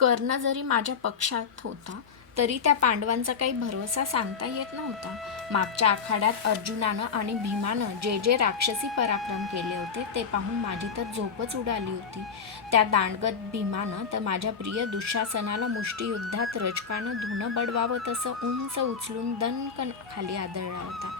कर्ण जरी माझ्या पक्षात होता तरी त्या पांडवांचा काही भरवसा सांगता येत नव्हता. मागच्या आखाड्यात अर्जुनानं आणि भीमानं जे जे राक्षसी पराक्रम केले होते ते पाहून माझी तर झोपच उडाली होती. त्या दांडगत भीमानं तर माझ्या प्रिय दुःशासनाला मुष्टियुद्धात रचकानं धुणं बडवावं तसं उंच उचलून दणकन खाली आदळला होता.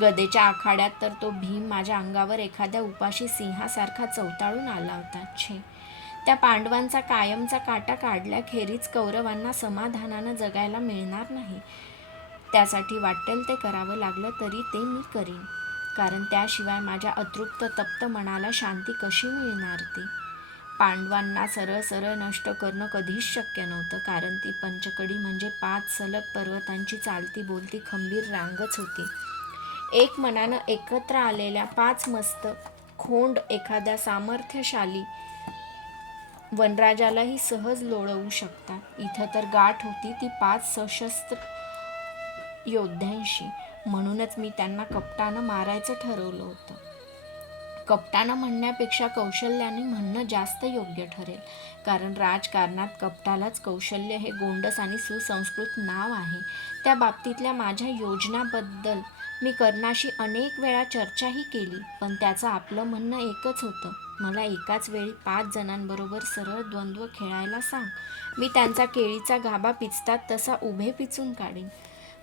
गदेच्या आखाड्यात तर तो भीम माझ्या अंगावर एखाद्या उपाशी सिंहासारखा चवताळून आला होता. छे. त्या पांडवांचा कायमचा काटा काढल्याखेरीज कौरवांना समाधानानं जगायला मिळणार नाही. त्यासाठी वाटेल ते करावं लागलं तरी ते मी करीन. कारण त्याशिवाय माझ्या अतृप्त तप्त मनाला शांती कशी मिळणार ती? पांडवांना सरळ सरळ नष्ट करणं कधीच शक्य नव्हतं. कारण ती पंचकडी म्हणजे पाच सलग पर्वतांची चालती बोलती खंबीर रांगच होती. एक मनानं एकत्र आलेल्या पाच मस्त खोंड एखाद्या सामर्थ्यशाली वनराजालाही सहज लोळवू शकतात इथं तर गाठ होती ती पाच सशस्त्र योद्ध्यांशी. म्हणूनच मी त्यांना कपटानं मारायचं ठरवलं होतं. कपटानं म्हणण्यापेक्षा कौशल्याने म्हणणं जास्त योग्य ठरेल. कारण राजकारणात कपटालाच कौशल्य हे गोंडस आणि सुसंस्कृत नाव आहे. त्या बाबतीतल्या माझ्या योजनाबद्दल मी कर्णाशी अनेक वेळा चर्चाही केली पण त्याचं आपलं म्हणणं एकच होतं. मला एकाच वेळी पाच जणांबरोबर सरळ द्वंद्व खेळायला सांग. मी त्यांचा केळीचा गाभा पिचतात तसा उभे पिचून काढेन.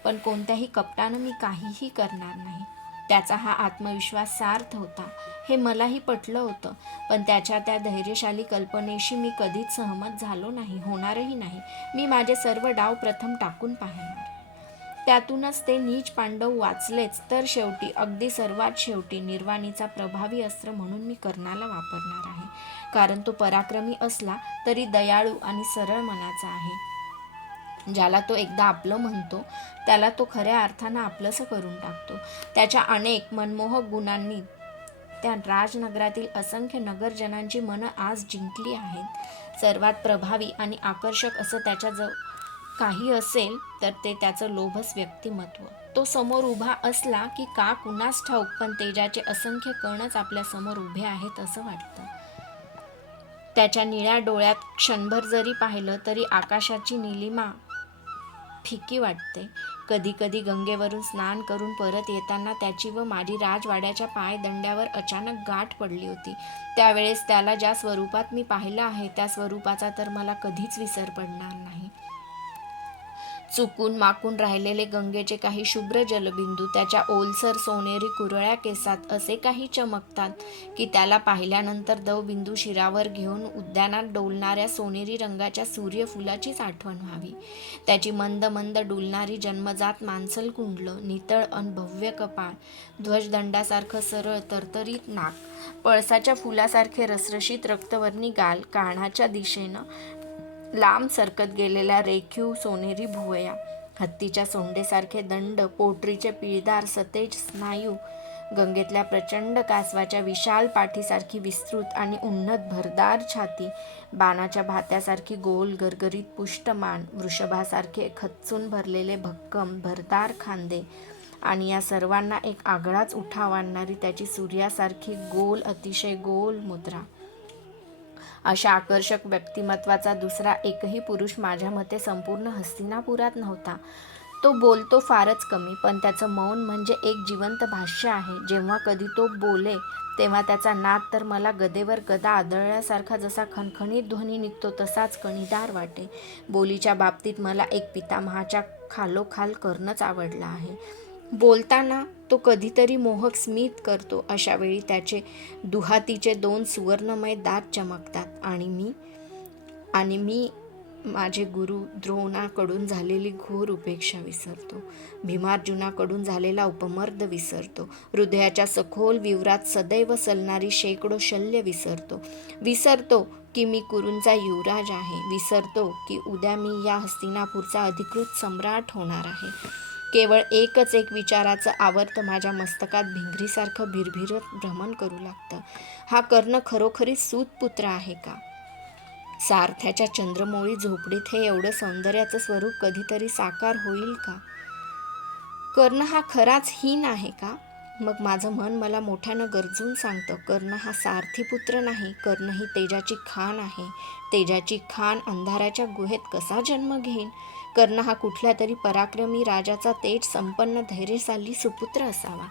पण कोणत्याही कपटानं मी काहीही करणार नाही. त्याचा हा आत्मविश्वास सार्थ होता. हे मलाही पटलं होतं पण त्याच्या त्या धैर्यशाली कल्पनेशी मी कधीच सहमत झालो नाही होणारही नाही. मी माझे सर्व डाव प्रथम टाकून पाहणार. त्यातूनच ते नीच पांडव वाचलेच तर शेवटी अगदी सर्वात शेवटी निर्वाणीचा प्रभावी अस्त्र म्हणून मी कर्णाला वापरणार आहे. कारण तो पराक्रमी असला तरी दयाळू आणि सरळ मनाचा आहे. ज्याला तो एकदा आपलं म्हणतो त्याला तो खऱ्या अर्थानं आपलंसं करून टाकतो. त्याच्या अनेक मनमोहक गुणांनी त्या राजनगरातील असंख्य नगरजनांची मनं आज जिंकली आहेत. सर्वात प्रभावी आणि आकर्षक असं त्याच्या जव काही असेल तर ते त्याचं लोभस व्यक्तिमत्व. तो समोर उभा असला की का कुणास ठाऊक पण तेजाचे असंख्य कणच आपल्यासमोर उभे आहेत असं वाटतं. त्याच्या निळ्या डोळ्यात क्षणभर जरी पाहिलं तरी आकाशाची निलिमा फिकी वाटते. कधीकधी गंगेवरून स्नान करून परत येताना त्याची व माझी राजवाड्याच्या पायदंड्यावर अचानक गाठ पडली होती. त्यावेळेस त्याला ज्या स्वरूपात मी पाहिलं आहे त्या स्वरूपाचा तर मला कधीच विसर पडणार नाही. चुकून माकून राहिलेले गंगेचे काही शुभ्र जलबिंदू त्याच्या ओलसर सोनेरी कुरळ्या केसात असे काही चमकतात की त्याला पाहिल्यानंतर दवबिंदू शिरावर घेऊन उद्यानात डोलणाऱ्या सोनेरी रंगाच्या सूर्यफुलाचीच आठवण व्हावी. त्याची मंद मंद डुलणारी जन्मजात मांसल कुंडलं नितळ अन भव्य कपाळ ध्वजदंडासारखं सरळ तरतरीत नाक पळसाच्या फुलासारखे रसरशीत रक्तवर्णी गाल कानाच्या दिशेनं लांब सरकत गेलेल्या रेखीव सोनेरी भुवया हत्तीच्या सोंडेसारखे दंड पोटरीचे पिळदार सतेज स्नायू गंगेतल्या प्रचंड कासवाच्या विशाल पाठीसारखी विस्तृत आणि उन्नत भरदार छाती बाणाच्या भात्यासारखी गोल गरगरीत पुष्टमान वृषभासारखे खच्चून भरलेले भक्कम भरदार खांदे आणि या सर्वांना एक आगळाच उठाव आणणारी त्याची सूर्यासारखी गोल अतिशय गोल मुद्रा. अशा आकर्षक व्यक्तिमत्वाचा दुसरा एकही पुरुष माझ्या मते संपूर्ण हस्तिनापुरात नव्हता. तो बोलतो फारच कमी पण त्याचं मौन म्हणजे एक जिवंत भाष्य आहे. जेव्हा कधी तो बोले तेव्हा त्याचा नाद तर मला गदेवर गदा आदळल्यासारखा जसा खणखणीत ध्वनी निघतो तसाच कणीदार वाटे. बोलीच्या बाबतीत मला एक पितामहाच्या खालोखाल करणंच आवडला आहे. बोलताना तो कधीतरी मोहक स्मित करतो. अशावेळी त्याचे दुहातीचे दोन सुवर्णमय दात चमकतात आणि मी आणि मी माझे गुरु द्रोणाकडून झालेली घोर उपेक्षा विसरतो. भीमार्जुनाकडून झालेला उपमर्द विसरतो. हृदयाच्या सखोल विवरात सदैव सलणारी शेकडो शल्य विसरतो. विसरतो की मी कुरूंचा युवराज आहे. विसरतो की उद्या मी या हस्तिनापूरचा अधिकृत सम्राट होणार आहे. केवळ एकच एक विचाराचं आवर्त माझ्या मस्तकात भिंगरीसारखं भिरभिरत भ्रमण करू लागतं. हा कर्ण खरोखरीच सूतपुत्र आहे का? सारथ्याच्या चंद्रमोळी झोपडीत हे एवढं सौंदर्याचं स्वरूप कधीतरी साकार होईल का? कर्ण हा खराच हीन आहे का? मग माझं मन मला मोठ्यानं गरजून सांगतं कर्ण हा सारथी पुत्र नाही कर्ण ही तेजाची खान आहे. तेजाची खान अंधाराच्या गुहेत कसा जन्म घेईन? कर्ण हा कुठल्या तरी पराक्रमी राजाचा तेज संपन्न धैर्यशाली सुपुत्र असावा.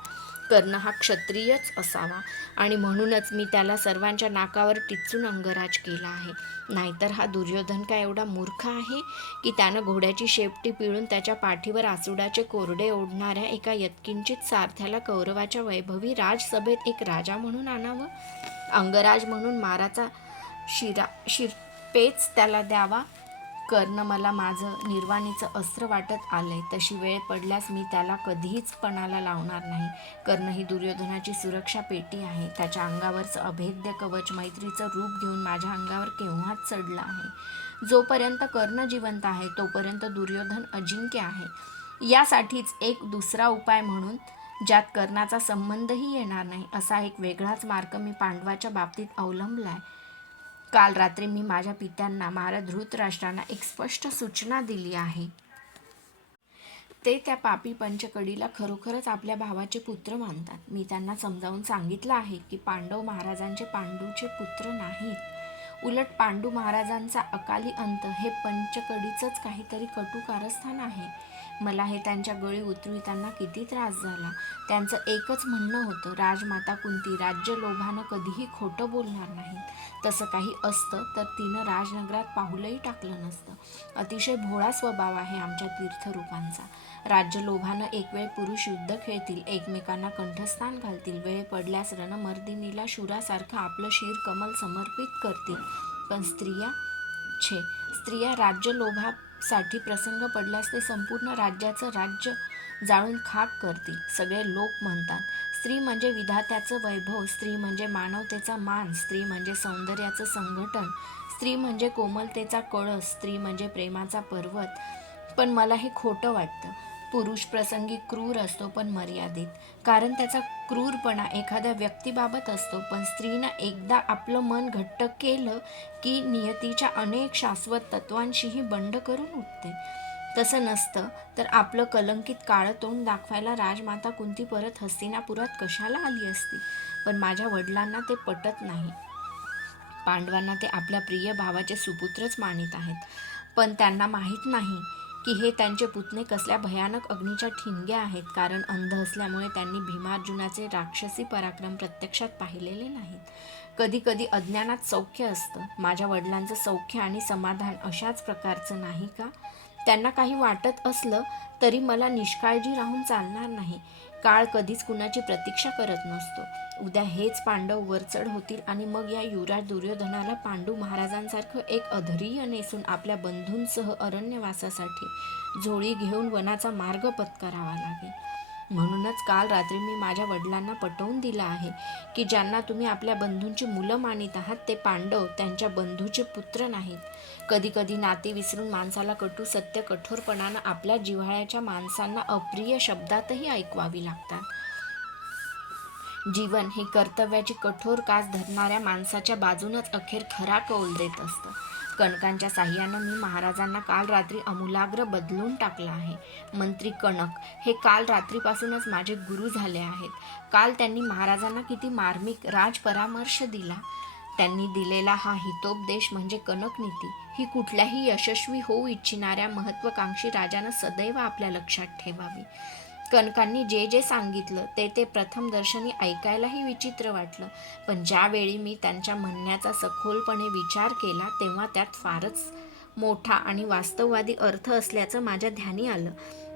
कर्ण हा क्षत्रियच असावा. आणि म्हणूनच मी त्याला सर्वांच्या नाकावर टिचून अंगराज केला आहे. नाहीतर हा दुर्योधन काय एवढा मूर्ख आहे? की त्यानं घोड्याची शेपटी पिळून त्याच्या पाठीवर आसुडाचे कोरडे ओढणाऱ्या एका यत्किंचित सारथ्याला कौरवाच्या वैभवी राजसभेत एक राजा म्हणून आणावं? अंगराज म्हणून माराचा शिरा शिरपेच त्याला द्यावा? कर्ण मला माझं निर्वाणीचं अस्त्र वाटत आलंय. तशी वेळ पडल्यास मी त्याला कधीच पणाला लावणार नाही. कर्ण ही दुर्योधनाची सुरक्षा पेटी आहे. त्याच्या अंगावरचं अभेद्य कवच मैत्रीचं रूप घेऊन माझ्या अंगावर केव्हाच चढलं आहे. जोपर्यंत कर्ण जिवंत आहे तोपर्यंत दुर्योधन अजिंक्य आहे. यासाठीच एक दुसरा उपाय म्हणून ज्यात कर्णाचा संबंधही येणार नाही असा एक वेगळाच मार्ग मी पांडवाच्या बाबतीत अवलंबला आहे काल रात्री मी माझ्या पित्यांना महाराज धृतराष्ट्रांना एक स्पष्ट सूचना दिली आहे. ते त्या पापी पंचकडीला खरोखरच आपल्या भावाचे पुत्र मानतात. मी त्यांना समजावून सांगितलं आहे की पांडव महाराजांचे पांडूचे पुत्र नाहीत. उलट पांडू महाराजांचा अकाली अंत हे पंचकडीचंच काहीतरी कटू कारस्थान आहे. मला हे त्यांच्या गळी उतरविताना किती त्रास झाला. त्यांचं एकच म्हणणं होतं राजमाता कुंती राज्य लोभानं कधीही खोटं बोलणार नाहीत. तसं काही असतं तर तिनं राजनगरात पाहुलंही टाकलं नसतं. अतिशय भोळा स्वभाव आहे आमच्या तीर्थरूपांचा. राज्य लोभानं एक वेळ पुरुष युद्ध खेळतील एकमेकांना कंठस्थान घालतील वेळ पडल्यास रणमर्दिनीला शुरासारखं आपलं शिर कमल समर्पित करतील. पण स्त्रिया छे स्त्रिया राज्य साठी प्रसंग पडल्यास ते संपूर्ण राज्याचं राज्य जाळून खाक करतील. सगळे लोक म्हणतात स्त्री म्हणजे विधात्याचं वैभव स्त्री म्हणजे मानवतेचा मान स्त्री म्हणजे सौंदर्याचं संघटन स्त्री म्हणजे कोमलतेचा कळस स्त्री म्हणजे प्रेमाचा पर्वत. पण मला हे खोटं वाटतं. पुरुष प्रसंगी क्रूर असतो पण मर्यादित. कारण त्याचा क्रूरपणा एखाद्या व्यक्तीबाबत असतो पण स्त्रीनं एकदा आपलं मन घट्ट केलं की नियतीच्या अनेक शाश्वत तत्वांशीही बंड करून उठते. तसं नसतं तर आपलं कलंकित काळं तोंड दाखवायला राजमाता कुंती परत हस्तिनापुरात कशाला आली असती? पण माझ्या वडिलांना ते पटत नाही. पांडवांना ते आपल्या प्रिय भावाचे सुपुत्रच मानित आहेत. पण त्यांना माहीत नाही की हे त्यांचे पुतणे कसल्या भयानक अग्नीच्या ठिणग्या आहेत? कारण अंध असल्यामुळे त्यांनी भीमार्जुनाचे राक्षसी पराक्रम प्रत्यक्षात पाहिलेले नाहीत. कधी कधी अज्ञानात सौख्य असतं. माझ्या वडिलांचं सौख्य आणि समाधान अशाच प्रकारचं नाही का? त्यांना काही वाटत असलं तरी मला निष्काळजी राहून चालणार नाही. काळ कधीच कुणाची प्रतीक्षा करत नसतो. उद्या हेच पांडव वरचढ होतील आणि मग या युवराज दुर्योधनाला पांडू महाराजांसारखं एक अधरीय नेसून आपल्या बंधूंसह अरण्यवासासाठी झोळी घेऊन वनाचा मार्ग पत्करावा लागेल. म्हणूनच काल रात्री मी माझ्या वडिलांना पटवून दिलं आहे की ज्यांना तुम्ही आपल्या बंधूंची मुलं मानित आहात ते पांडव त्यांच्या बंधूचे पुत्र नाहीत. कधी कधी विसरून माणसाला कटू सत्य कठोरपणानं आपल्या जिव्हाळ्याच्या माणसांना अप्रिय शब्दातही ऐकवावी लागतात. जीवन हे कर्तव्याची कठोर कास धरणाऱ्या माणसाच्या बाजूनच अखेर खरा कौल देत असतं. कणकांच्या साह्यानं मी महाराजांना काल रात्री अमूलाग्र बदलून टाकलं आहे. मंत्री कणक हे काल रात्रीपासूनच माझे गुरु झाले आहेत. काल त्यांनी महाराजांना किती मार्मिक राजपरामर्श दिला. त्यांनी दिलेला हा हितोपदेश म्हणजे कनक नीती ही कुठल्याही यशस्वी होऊ इच्छिणाऱ्या महत्त्वाकांक्षी राजानं सदैव आपल्या लक्षात ठेवावी. कनकांनी जे जे सांगितलं ते ते प्रथम दर्शनी ऐकायलाही विचित्र वाटलं. पण ज्यावेळी मी त्यांच्या म्हणण्याचा सखोलपणे विचार केला तेव्हा त्यात फारच मोठा आणि वास्तववादी अर्थ असल्याचं माझ्या ध्यानी आलं.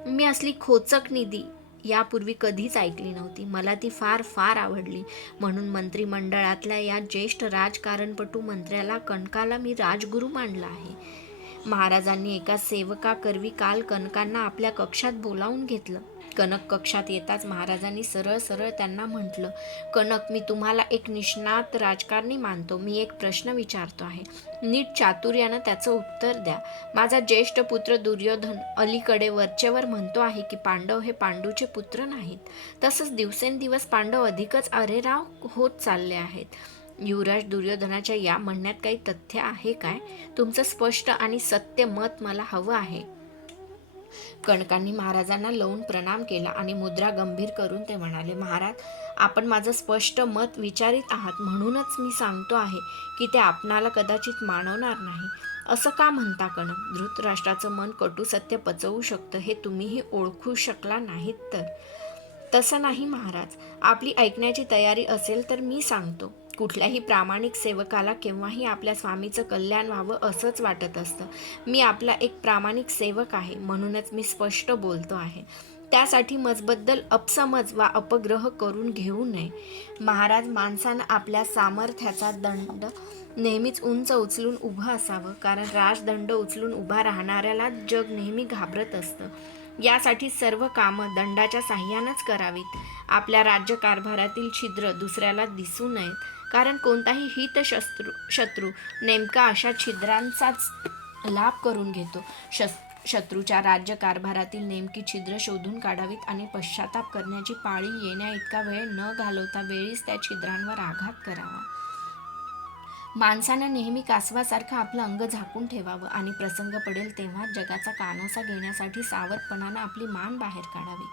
मी असली खोचक निधी यापूर्वी कधीच ऐकली नव्हती. मला ती फार फार आवडली. म्हणून मंत्रिमंडळातल्या या ज्येष्ठ राजकारणपटू मंत्र्याला कणकाला मी राजगुरू मानला आहे. महाराजांनी एका सेवकाकरवी काल कनकांना आपल्या कक्षात बोलावून घेतलं. कनक कक्षात येताच महाराजांनी सरळ सरळ त्यांना म्हटलं कनक मी तुम्हाला एक निष्णात राजकारणी मानतो. मी एक प्रश्न विचारतो आहे. नीट चातुर्यानं त्याचं उत्तर द्या. माझा ज्येष्ठ पुत्र दुर्योधन अलीकडे वरचेवर म्हणतो आहे की पांडव हे पांडूचे पुत्र नाहीत. तसंच दिवसेंदिवस पांडव अधिकच अरेराव होत चालले आहेत. युवराज दुर्योधनाच्या या म्हणण्यात काही तथ्य आहे काय? तुमचं स्पष्ट आणि सत्य मत मला हवं आहे. कणकांनी महाराजांना लावून प्रणाम केला आणि मुद्रा गंभीर करून ते म्हणाले महाराज आपण माझं स्पष्ट मत विचारित आहात. म्हणूनच मी सांगतो आहे की ते आपणाला कदाचित मानवणार नाही. असं का म्हणता कणक? धृतराष्ट्राचं मन कटू सत्य पचवू शकतं हे तुम्हीही ओळखू शकला नाहीत तर. तसं नाही महाराज. आपली ऐकण्याची तयारी असेल तर मी सांगतो. कुठल्याही प्रामाणिक सेवकाला केव्हाही आपल्या स्वामीचं कल्याण व्हावं असंच वाटत असतं. मी आपला एक प्रामाणिक सेवक आहे म्हणूनच मी स्पष्ट बोलतो आहे. त्यासाठी मजबद्दल अपसमज वा अपग्रह करून घेऊ नये. महाराज माणसानं आपल्या सामर्थ्याचा दंड नेहमीच उंच उचलून उभं असावं कारण राजदंड उचलून उभा राहणाऱ्याला जग नेहमी घाबरत असतं. यासाठी सर्व कामं दंडाच्या साह्यानंच करावीत. आपल्या राज्यकारभारातील छिद्र दुसऱ्याला दिसू नयेत. कारण कोणताही हितशत्रू शत्रू नेमका अशा छिद्रांचाच लाभ करून घेतो. श शत्रूच्या राज्यकारभारातील नेमकी छिद्र शोधून काढावीत आणि पश्चाताप करण्याची पाळी येण्या इतका वेळ न घालवता वेळीच त्या छिद्रांवर आघात करावा. माणसानं नेहमी कासवासारखं आपलं अंग झाकून ठेवावं आणि प्रसंग पडेल तेव्हा जगाचा कानासा घेण्यासाठी सावधपणानं आपली मान बाहेर काढावी.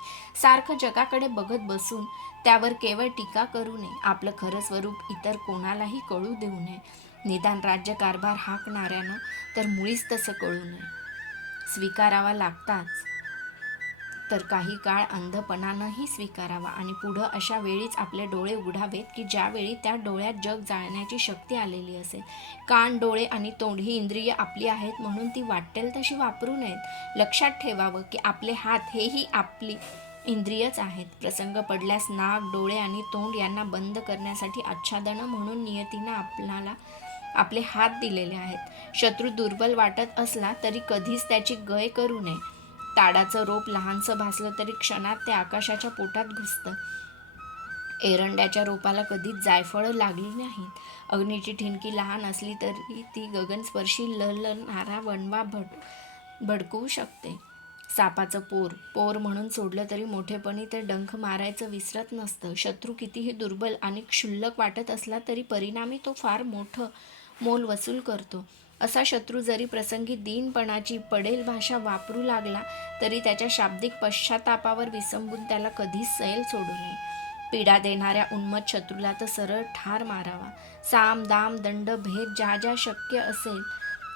सारखं जगाकडे बघत बसून त्यावर केवळ टीका करू नये. आपलं खरं स्वरूप इतर कोणालाही कळू देऊ नये. निदान राज्यकारभार हाकणाऱ्यानं तर मुळीच तसं कळू नये. स्वीकारावा लागताच तर काही काळ अंधपणानंही स्वीकारावा आणि पुढं अशा वेळीच आपले डोळे उघडावेत की ज्यावेळी त्या डोळ्यात जग जाळण्याची शक्ती आलेली असेल. कान डोळे आणि तोंड ही इंद्रिय आपली आहेत म्हणून ती वाटेल तशी वापरू नयेत. लक्षात ठेवावं की आपले हात हेही आपली इंद्रियच आहेत. प्रसंग पडल्यास नाक डोळे आणि तोंड यांना बंद करण्यासाठी आच्छादनं म्हणून नियतीनं आपल्याला आपले हात दिलेले आहेत. शत्रू दुर्बल वाटत असला तरी कधीच त्याची गय करू नये. ताडाचं रोप लहानसं भासलं तरी क्षणात ते आकाशाच्या पोटात घुसतं. एरंड्याच्या रोपाला कधीच जायफळं लागली नाहीत. अग्नीची ठिणकी लहान असली तरी ती गगनस्पर्शी ललनारा वणवा भड भडकवू शकते. सापाचं पोर पोर म्हणून सोडलं तरी मोठेपणी ते डंख मारायचं विसरत नसतं. शत्रू कितीही दुर्बल आणि क्षुल्लक वाटत असला तरी परिणामी तो फार मोठं मोल वसूल करतो. असा शत्रू जरी प्रसंगी दीनपणाची पडेल भाषा वापरू लागला तरी त्याच्या शाब्दिक पश्चातापावर विसंबून त्याला कधीच सैल सोडू नये. पीडा देणाऱ्या उन्मत शत्रूला तर सरळ ठार मारावा. साम दाम दंड भेद ज्या ज्या शक्य असेल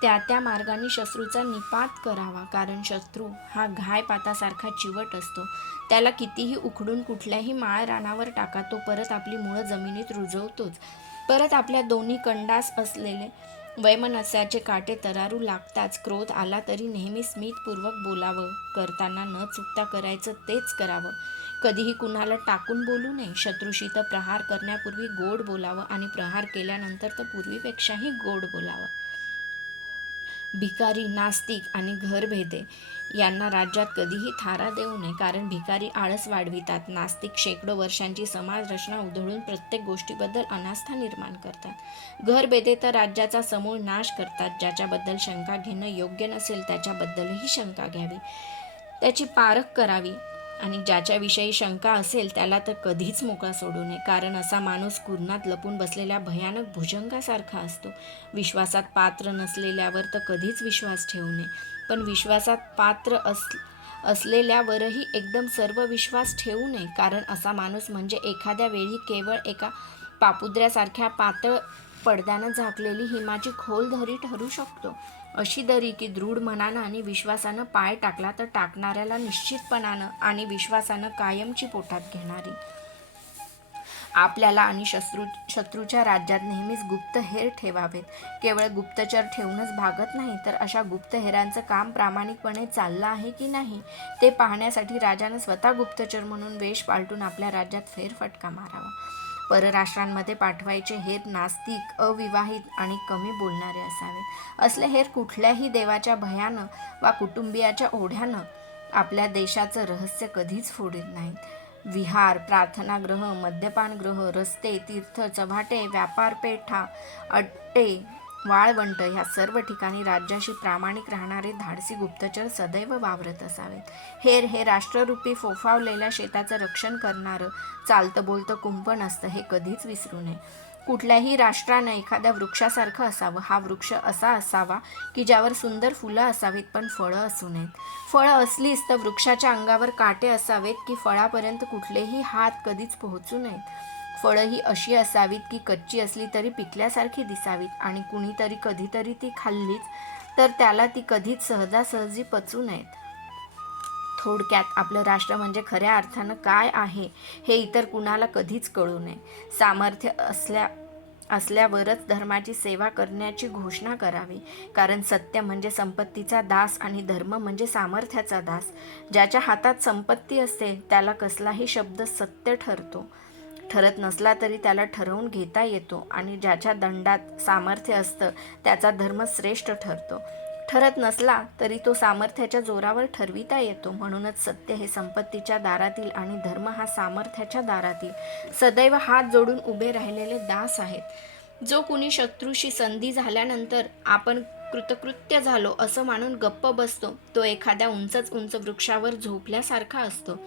त्या त्या मार्गाने शत्रूचा निपात करावा. कारण शत्रू हा घाय पातासारखा चिवट असतो. त्याला कितीही उखडून कुठल्याही माळ रानावर टाका तो परत आपली मुळं जमिनीत रुजवतोच. परत आपल्या दोन्ही कंडास असलेले वैमनस्याचे काटे तरारू लागताच क्रोध आला तरी नेहमी स्मितपूर्वक बोलावं. करताना न चुकता करायचं तेच करावं. कधीही कुणाला टाकून बोलू नये. शत्रूशी तर प्रहार करण्यापूर्वी गोड बोलावं आणि प्रहार केल्यानंतर तर पूर्वीपेक्षाही गोड बोलावं. भिकारी नास्तिक आणि घरभेदे यांना राज्यात कधीही थारा देऊ नये कारण भिकारी आळस वाढवितात. नास्तिक शेकडो वर्षांची समाज रचना उधळून प्रत्येक गोष्टीबद्दल अनास्था निर्माण करतात. घरभेदे तर राज्याचा समूळ नाश करतात. ज्याच्याबद्दल शंका घेणं योग्य नसेल त्याच्याबद्दलही शंका घ्यावी. त्याची पारख करावी. आणि ज्याच्याविषयी शंका असेल त्याला तर कधीच मोकळा सोडू नये. कारण असा माणूस कुरणात लपून बसलेल्या भयानक भुजंगासारखा असतो. विश्वासात पात्र नसलेल्यावर तर कधीच विश्वास ठेवू नये. पण विश्वासात पात्र अस असलेल्यावरही एकदम सर्व विश्वास ठेवू नये. कारण असा माणूस म्हणजे एखाद्या वेळी केवळ एका पापुद्र्यासारख्या पातळ पडद्यानं झाकलेली हिमाची खोल धरी ठरू शकतो. अशी दरी की दृढ मनानं आणि विश्वासानं पाय टाकला तर टाकणाऱ्याला निश्चितपणानं आणि विश्वासानं कायमची पोटात घेणारी. आपल्याला आणि शत्रू शत्रूच्या राज्यात नेहमीच गुप्तहेर ठेवावेत. केवळ गुप्तचर ठेवूनच भागत नाही तर अशा गुप्तहेरांचं काम प्रामाणिकपणे चाललं आहे की नाही ते पाहण्यासाठी राजानं स्वतः गुप्तचर म्हणून वेश पालटून आपल्या राज्यात फेरफटका मारावा. परराष्ट्रांमध्ये पाठवायचे हेर नास्तिक अविवाहित आणि कमी बोलणारे असावे. असले हेर कुठल्याही देवाच्या भयानं वा कुटुंबियाच्या ओढ्यानं आपल्या देशाचं रहस्य कधीच फोडीत नाहीत. विहार प्रार्थनागृह मद्यपानगृह रस्ते तीर्थ चव्हाटे व्यापारपेठा अट्टे वाळवंट ह्या सर्व ठिकाणी राज्याशी प्रामाणिक राहणारे धाडसी गुप्तचर सदैव वावरत असावेत. हेर हे राष्ट्ररूपी फोफावलेल्या शेताचं रक्षण करणारं चालतं बोलतं कुंपण असतं हे कधीच विसरू नये. कुठल्याही राष्ट्रानं एखाद्या वृक्षासारखं असावं. हा वृक्ष असा असावा की ज्यावर सुंदर फुलं असावीत पण फळं असू नयेत. फळं असलीच तर वृक्षाच्या अंगावर काटे असावेत की फळापर्यंत कुठलेही हात कधीच पोहोचू नयेत. फळं ही अशी असावीत की कच्ची असली तरी पिकल्यासारखी दिसावीत आणि कुणीतरी कधीतरी ती खाल्लीच तर त्याला ती कधीच सहजासहजी पचू नयेत. थोडक्यात आपलं राष्ट्र म्हणजे खऱ्या अर्थानं काय आहे हे इतर कुणाला कधीच कळू नये. सामर्थ्य असल्या असल्यावरच धर्माची सेवा करण्याची घोषणा करावी. कारण सत्य म्हणजे संपत्तीचा दास आणि धर्म म्हणजे सामर्थ्याचा दास. ज्याच्या हातात संपत्ती असते त्याला कसलाही शब्द सत्य ठरतो. ठरत नसला तरी त्याला ठरवून घेता येतो आणि ज्याच्या दंडात सामर्थ्य असतं त्याचा धर्म श्रेष्ठ ठरतो. ठरत नसला तरी तो सामर्थ्याच्या जोरावर ठरविता येतो. म्हणूनच सत्य हे संपत्तीच्या दारातील आणि धर्म हा सामर्थ्याच्या दारातील. सदैव हात जोडून उभे राहिलेले दास आहेत. जो कुणी शत्रूशी संधी झाल्यानंतर आपण कृतकृत्य झालो असं मानून गप्प बसतो तो एखाद्या उंचच उंच वृक्षावर झोपल्यासारखा असतो.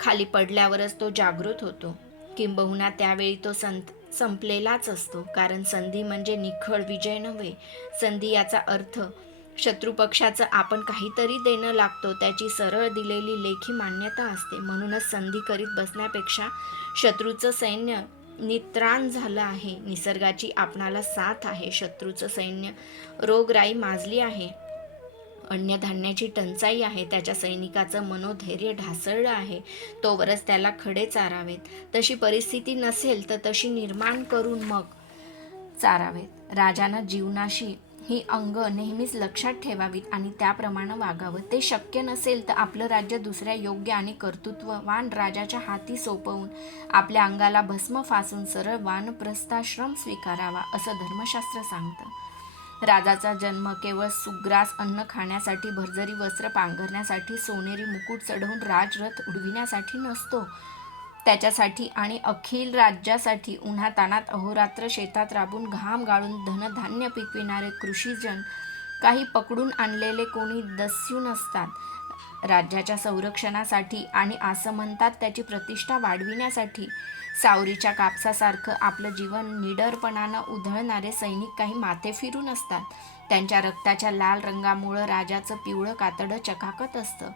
खाली पडल्यावरच तो जागृत होतो. किंबहुना त्यावेळी तो संत संपलेलाच असतो. कारण संधी म्हणजे निखळ विजय नव्हे. संधी याचा अर्थ शत्रुपक्षाचं आपण काहीतरी देणं लागतो त्याची सरळ दिलेली लेखी मान्यता असते. म्हणूनच संधी करीत बसण्यापेक्षा शत्रूचं सैन्य नित्राण झालं आहे. निसर्गाची आपणाला साथ आहे. शत्रूचं सैन्य रोगराई माजली आहे. अन्नधान्याची टंचाई आहे त्याच्या सैनिकाचं मनोधैर्य ढासळलं आहे तोवरच त्याला खडे चारावेत. तशी परिस्थिती नसेल तर तशी निर्माण करून मग चारावेत. राजानं जीवनाशी ही अंग नेहमीच लक्षात ठेवावीत आणि त्याप्रमाणे वागावं. ते शक्य नसेल तर आपलं राज्य दुसऱ्या योग्य आणि कर्तृत्ववान राजाच्या हाती सोपवून आपल्या अंगाला भस्म फासून सरळ वानप्रस्थाश्रम स्वीकारावा असं धर्मशास्त्र सांगतं. राजाचा जन्म केवळ सुग्रास अन्न खाण्यासाठी भरजरी वस्त्र पांघरण्यासाठी सोनेरी मुकुट चढवून राजरथ उडविण्यासाठी नसतो. त्याच्यासाठी आणि अखिल राज्यासाठी उन्हातानात अहोरात्र शेतात राबून घाम गाळून धनधान्य पिकविणारे कृषीजन काही पकडून आणलेले कोणी दस्यू नसतात. राज्याच्या संरक्षणासाठी आणि असं म्हणतात त्याची प्रतिष्ठा वाढविण्यासाठी सावरीच्या कापसासारखं आपलं जीवन निडरपणानं उधळणारे सैनिक काही माथे फिरून असतात. त्यांच्या रक्ताच्या लाल रंगामुळं राजाचं पिवळं कातडं चकाकत असतं.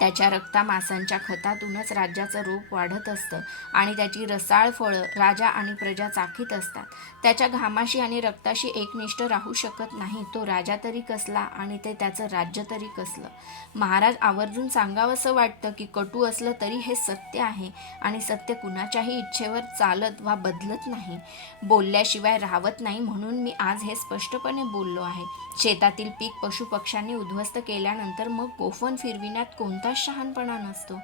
त्याच्या रक्तामासांच्या खतातूनच राज्याचं रूप वाढत असतं आणि त्याची रसाळ फळं राजा आणि प्रजा चाखीत असतात. त्याच्या घामाशी आणि रक्ताशी एकनिष्ठ राहू शकत नाही. तो राजा तरी कसला आणि ते त्याचं राज्य तरी कसलं? महाराज आवर्जून सांगावंसं वाटतं की कटू असलं तरी हे सत्य आहे आणि सत्य कुणाच्याही इच्छेवर चालत वा बदलत नाही. बोलल्याशिवाय राहत नाही म्हणून मी आज हे स्पष्टपणे बोललो आहे. शेतातील पीक पशुपक्ष्यांनी उद्ध्वस्त केल्यानंतर मग गोफन फिरविण्यात कोणता शहाणपणा नसतो.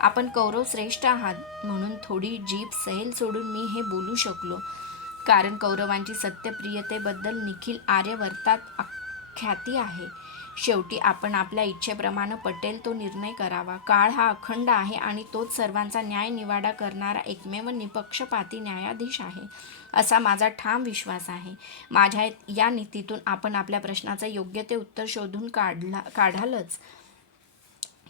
आपण कौरव श्रेष्ठ आहात म्हणून थोडी जीभ सैल सोडून मी हे बोलू शकलो. कारण कौरवांची सत्यप्रियतेबद्दल निखिल आर्यवर्तात ख्याती आहे. शेवटी आपण आपल्या इच्छेप्रमाणे पटेल तो निर्णय करावा. काळ हा अखंड आहे आणि तोच सर्वांचा न्याय निवाडा करणारा एकमेव निपक्षपाती न्यायाधीश आहे असा माझा ठाम विश्वास आहे. माझ्या या नीतीतून आपण आपल्या प्रश्नाचं योग्य ते उत्तर शोधून काढला काढालच.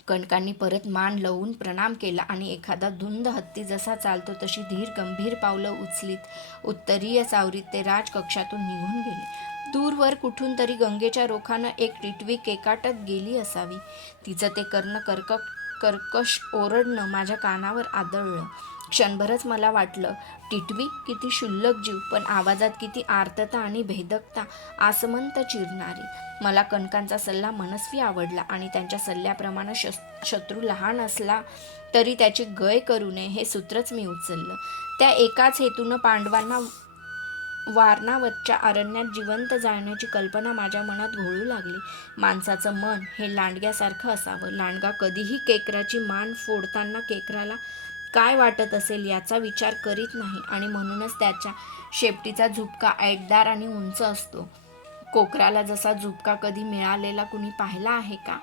कणकांनी परत मान लवून प्रणाम केला आणि एखादा धुंद हत्ती जसा चालतो तशी धीर गंभीर पावलं उचलीत. उत्तरीय सावरीत ते राजकक्षातून निघून गेले. दूरवर कुठून तरी गंगेच्या रोखानं एक टिटवी केकाटत गेली असावी. तिचं ते कर्ण कर्क कर्कश ओरडणं माझ्या कानावर आदळलं. क्षणभरच मला वाटलं टिटवी किती क्षुल्लक जीव पण आवाजात किती आर्तता आणि भेदकता आसमंत चिरणारी मला कणकांचा सल्ला मनस्वी आवडला आणि त्यांच्या सल्ल्याप्रमाणे शस शत्रू लहान असला तरी त्याची गय करू नये हे सूत्रच मी उचललं. त्या एकाच हेतूनं पांडवांना वारणावतच्या अरण्यात जिवंत जाण्याची कल्पना माझ्या मनात घोळू लागली. माणसाचं मन हे लांडग्यासारखं असावं. लांडगा कधीही केकराची मान फोडताना केकराला काय वाटत असेल याचा विचार करीत नाही आणि म्हणूनच त्याच्या शेपटीचा झुपका ऐटदार आणि उंच असतो. कोकराला जसा झुपका कधी मिळालेला कुणी पाहिला आहे का?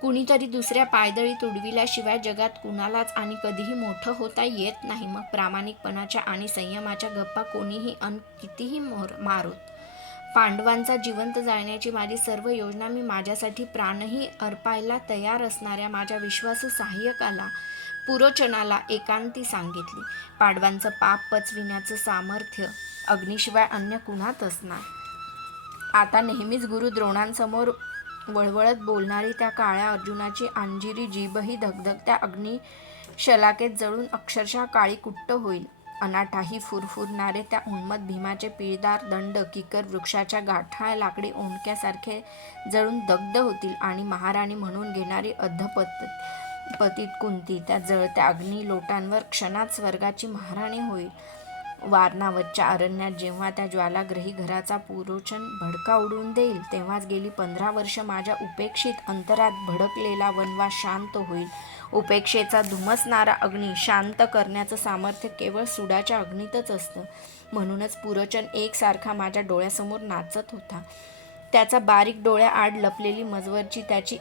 कुणीतरी दुसऱ्या पायदळी उडविल्याशिवाय जगात कुणालाच आणि कधीही मोठं होता येत नाही. मग प्रामाणिकपणाच्या आणि संयमाच्या गप्पा कोणीही अन कितीही मोर मारोत. पांडवांचा जिवंत जाळण्याची माझी सर्व योजना मी माझ्यासाठी प्राणही अर्पायला तयार असणाऱ्या माझ्या विश्वासू सहाय्यकाला पुरोचनाला एकांती सांगितली. पाडवांचं पाप पचविण्याचं सामर्थ्य अग्नीशिवाय अन्य कुणात असणार आता नेहमीच गुरु द्रोणांसमोर वळवळत बोलणारी त्या काळ्या अर्जुनाची अंजिरी जीभही धगधगत्या अग्नी शलाकेत जळून अक्षरशः काळी कुट्ट होईल. अनाठाही फुरफुरणारे त्या उन्मत भीमाचे पिळदार दंड किकर वृक्षाच्या गाठाळ लाकडी ओंडक्यासारखे जळून दग्ध होतील आणि महाराणी म्हणून घेणारी अधपत पतीत कुंती. त्या जळत्या अग्नी लोटांवर क्षणात स्वर्गाची महाराणी होईल. वारणावरच्या अरण्यात जेव्हा त्या ज्वालाग्रही घराचा पुरोचन भडका उडवून देईल तेव्हाच गेली पंधरा वर्ष माझ्या उपेक्षित अंतरात भडकलेला वनवास शांत होईल. उपेक्षेचा धुमसणारा अग्नी शांत करण्याचं सामर्थ्य केवळ सुडाच्या अग्नीतच असतं. म्हणूनच पुरोचन एकसारखा माझ्या डोळ्यासमोर नाचत होता. त्याचा बारीक डोळ्याआड लपलेली मजवरची त्याची